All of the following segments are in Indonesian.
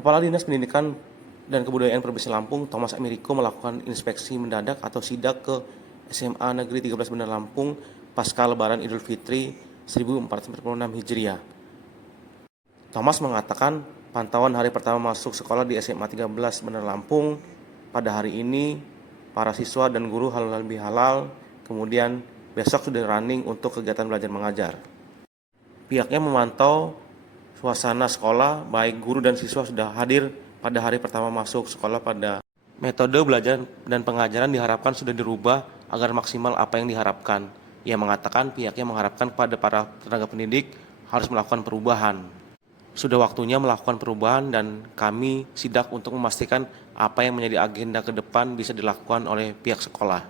Kepala Dinas Pendidikan dan Kebudayaan Provinsi Lampung, Thomas Ameriko, melakukan inspeksi mendadak atau sidak ke SMA Negeri 13 Bandar Lampung pasca Lebaran Idul Fitri 1446 Hijriah. Thomas mengatakan pantauan hari pertama masuk sekolah di SMA 13 Bandar Lampung pada hari ini para siswa dan guru halal bihalal, kemudian besok sudah running untuk kegiatan belajar mengajar. Pihaknya memantau suasana sekolah, baik guru dan siswa sudah hadir pada hari pertama masuk sekolah. Pada metode belajar dan pengajaran diharapkan sudah dirubah agar maksimal apa yang diharapkan. Ia mengatakan pihaknya mengharapkan kepada para tenaga pendidik harus melakukan perubahan. Sudah waktunya melakukan perubahan dan kami sidak untuk memastikan apa yang menjadi agenda ke depan bisa dilakukan oleh pihak sekolah.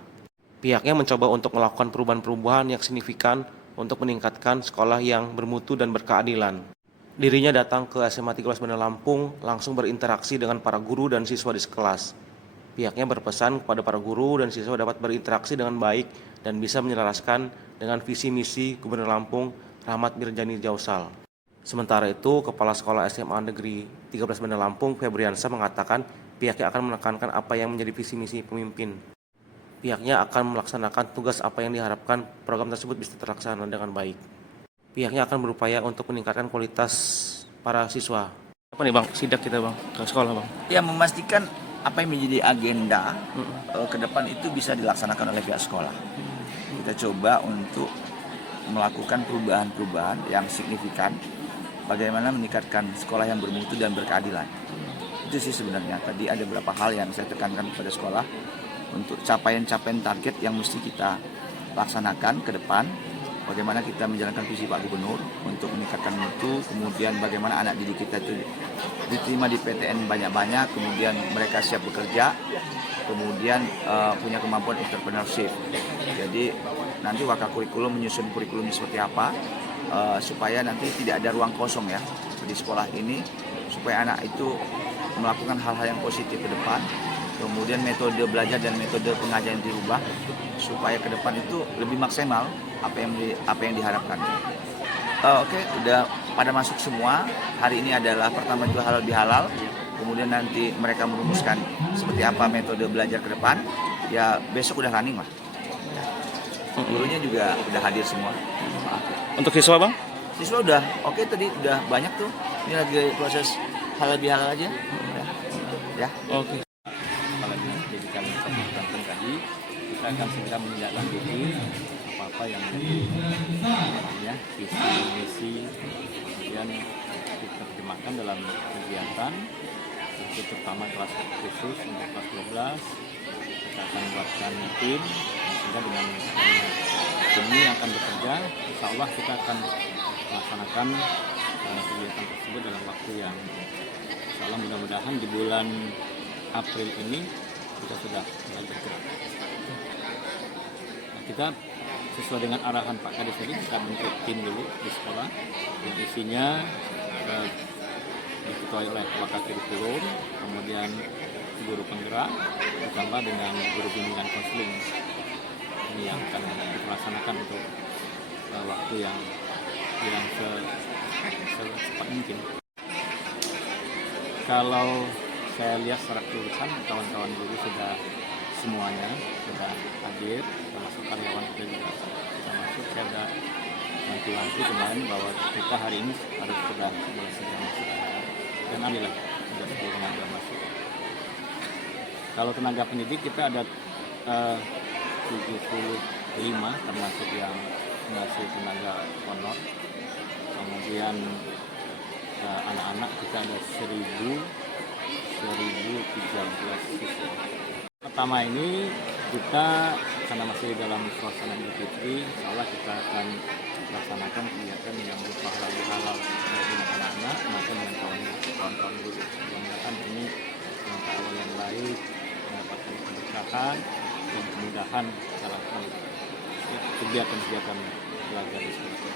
Pihaknya mencoba untuk melakukan perubahan-perubahan yang signifikan untuk meningkatkan sekolah yang bermutu dan berkeadilan. Dirinya datang ke SMA 13 Bandar Lampung langsung berinteraksi dengan para guru dan siswa di sekelas. Pihaknya berpesan kepada para guru dan siswa dapat berinteraksi dengan baik dan bisa menyelaraskan dengan visi misi Gubernur Lampung Rahmat Mirjani Jausal. Sementara itu, Kepala Sekolah SMA Negeri 13 Bandar Lampung Febriansa mengatakan pihaknya akan menekankan apa yang menjadi visi misi pemimpin. Pihaknya akan melaksanakan tugas apa yang diharapkan program tersebut bisa terlaksana dengan baik. Pihaknya akan berupaya untuk meningkatkan kualitas para siswa. Apa nih Bang, sidak kita Bang, ke sekolah Bang? Ya, memastikan apa yang menjadi agenda ke depan itu bisa dilaksanakan oleh pihak sekolah. Kita coba untuk melakukan perubahan-perubahan yang signifikan, bagaimana meningkatkan sekolah yang bermutu dan berkeadilan. Itu sih sebenarnya, tadi ada beberapa hal yang saya tekankan kepada sekolah untuk capaian-capaian target yang mesti kita laksanakan ke depan. Bagaimana kita menjalankan visi Pak Gubernur untuk meningkatkan mutu, kemudian bagaimana anak didik kita itu diterima di PTN banyak-banyak, kemudian mereka siap bekerja, kemudian punya kemampuan entrepreneurship. Jadi nanti wakil kurikulum menyusun kurikulumnya seperti apa, supaya nanti tidak ada ruang kosong ya di sekolah ini, supaya anak itu melakukan hal-hal yang positif ke depan. Kemudian metode belajar dan metode pengajaran dirubah supaya ke depan itu lebih maksimal apa yang diharapkan. Oke, udah pada masuk semua. Hari ini adalah pertama itu halal bihalal. Kemudian nanti mereka merumuskan seperti apa metode belajar ke depan. Ya besok udah running lah. Gurunya juga udah hadir semua. Untuk siswa Bang? Siswa udah oke, tadi udah banyak tuh. Ini lagi proses halal bihalal aja. Ya. Oke. Pendidikan Kabupaten tadi kita akan segera menindaklanjuti apa-apa yang menjadi visi misi, kemudian diterjemahkan dalam kegiatan. Itu terutama kelas khusus untuk kelas 12 kita akan buatkan tim sehingga dengan tim ini yang akan bekerja, insya Allah kita akan melaksanakan kegiatan tersebut dalam waktu yang insya Allah mudah-mudahan di bulan April ini kita sudah mulai bergerak. Nah, kita sesuai dengan arahan Pak Kades tadi, kita bentuk tim dulu di sekolah yang isinya diketuai oleh wakil kurikulum, kemudian guru penggerak, ditambah dengan guru bimbingan konseling. Ini yang akan dilaksanakan untuk waktu yang secepat mungkin. Kalau saya lihat secara keseluruhan kawan-kawan guru sudah semuanya sudah hadir, termasuk karyawan kita juga sudah masuk. Saya sudah wanti-wanti kemarin bahwa kita hari ini harus sudah mulai segera masuk. Dan alhamdulillah sudah 10 tenaga masuk. Kalau tenaga pendidik kita ada 75 termasuk yang masih tenaga honor. Kemudian anak-anak kita ada 1013 siswa. Pertama ini kita karena masih dalam suasana Idul Fitri, insya kita akan laksanakan kegiatan yang berupa halal dengan anak-anak maupun dengan kawan-kawan guru. Mudah-mudahan ini langkah awal yang baik, mendapatkan keberkahan dan kemudahan dalam kegiatan-kegiatan belajar di sekolah.